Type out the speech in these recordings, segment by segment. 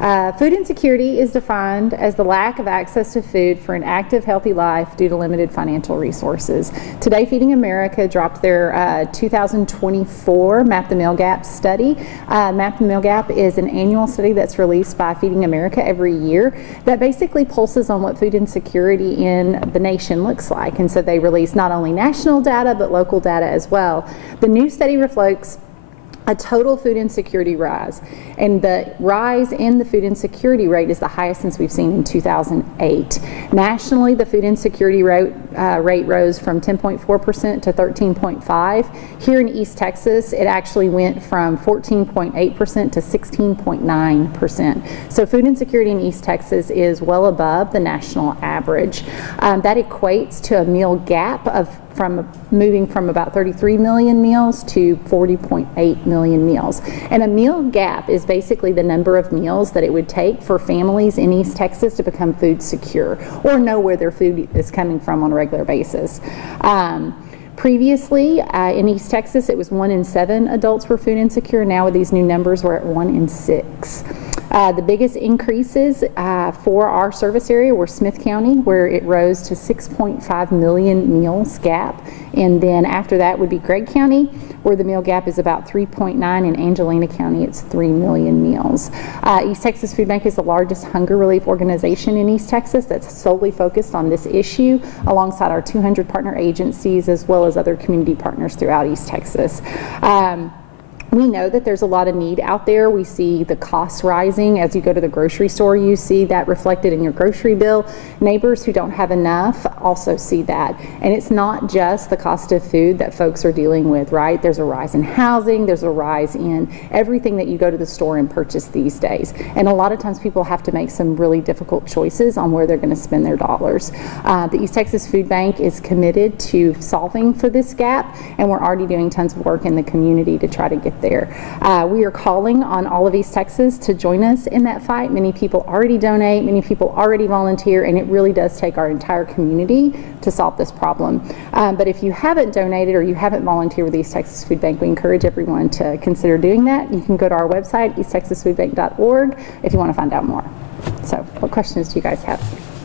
Food insecurity is defined as the lack of access to food for an active, healthy life due to limited financial resources. Today, Feeding America dropped their 2024 Map the Meal Gap study. Map the Meal Gap is an annual study that's released by Feeding America every year that basically pulses on what food insecurity in the nation looks like. And so they release not only national data, but local data as well. The new study reflects a total food insecurity rise, and the rise in the food insecurity rate is the highest since we've seen in 2008. Nationally, the food insecurity rate rose from 10.4% to 13.5%. Here in East Texas, it actually went from 14.8% to 16.9%. So food insecurity in East Texas is well above the national average. That equates to a meal gap of moving from about 33 million meals to 40.8 million meals. And a meal gap is basically the number of meals that it would take for families in East Texas to become food secure or know where their food is coming from on a regular basis. Previously, in East Texas, it was 1 in 7 adults were food insecure. Now with these new numbers, we're at 1 in 6. The biggest increases for our service area were Smith County, where it rose to 6.5 million meals gap. And then after that would be Gregg County, where the meal gap is about 3.9. In Angelina County, it's 3 million meals. East Texas Food Bank is the largest hunger relief organization in East Texas that's solely focused on this issue, alongside our 200 partner agencies as well as other community partners throughout East Texas. We know that there's a lot of need out there. We see the costs rising. As you go to the grocery store, you see that reflected in your grocery bill. Neighbors who don't have enough also see that. And it's not just the cost of food that folks are dealing with, right? There's a rise in housing, there's a rise in everything that you go to the store and purchase these days. And a lot of times people have to make some really difficult choices on where they're going to spend their dollars. The East Texas Food Bank is committed to solving for this gap, and we're already doing tons of work in the community to try to get there. We are calling on all of East Texas to join us in that fight. Many people already donate, many people already volunteer, and it really does take our entire community to solve this problem. But if you haven't donated or you haven't volunteered with the East Texas Food Bank, we encourage everyone to consider doing that. You can go to our website, easttexasfoodbank.org, if you want to find out more. So what questions do you guys have?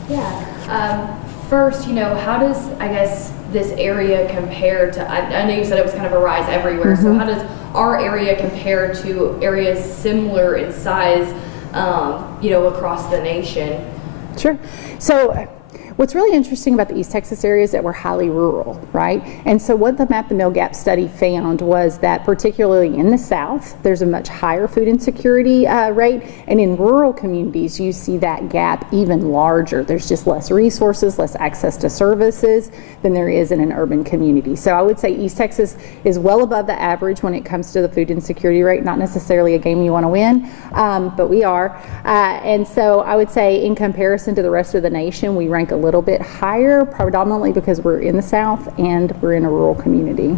Yeah. First, how does, I guess, this area compare to, I know you said it was kind of a rise everywhere, so how does our area compare to areas similar in size, across the nation? Sure. So what's really interesting about the East Texas area is that we're highly rural, right? And so what the Map the Meal Gap study found was that particularly in the South, there's a much higher food insecurity rate, and in rural communities, you see that gap even larger. There's just less resources, less access to services than there is in an urban community. So I would say East Texas is well above the average when it comes to the food insecurity rate. Not necessarily a game you want to win, but we are. And so I would say in comparison to the rest of the nation, we rank a little bit higher, predominantly because we're in the South and we're in a rural community.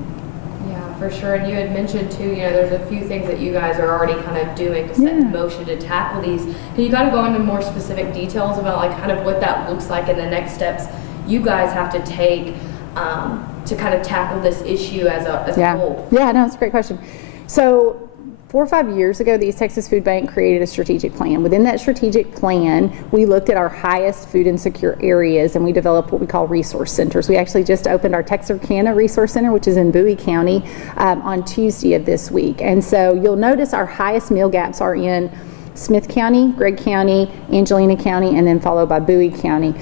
Yeah, for sure. And you had mentioned too, there's a few things that you guys are already kind of doing to set in motion to tackle these. Can you kind of go into more specific details about kind of what that looks like and the next steps you guys have to take to kind of tackle this issue as a whole? Yeah, no, it's a great question. So 4 or 5 years ago, the East Texas Food Bank created a strategic plan. Within that strategic plan, we looked at our highest food insecure areas and we developed what we call resource centers. We actually just opened our Texarkana Resource Center, which is in Bowie County, on Tuesday of this week. And so you'll notice our highest meal gaps are in Smith County, Gregg County, Angelina County, and then followed by Bowie County.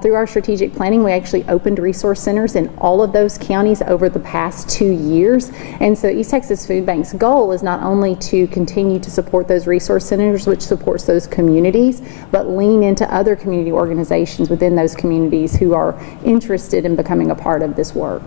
Through our strategic planning, we actually opened resource centers in all of those counties over the past 2 years. And so East Texas Food Bank's goal is not only to continue to support those resource centers, which supports those communities, but lean into other community organizations within those communities who are interested in becoming a part of this work.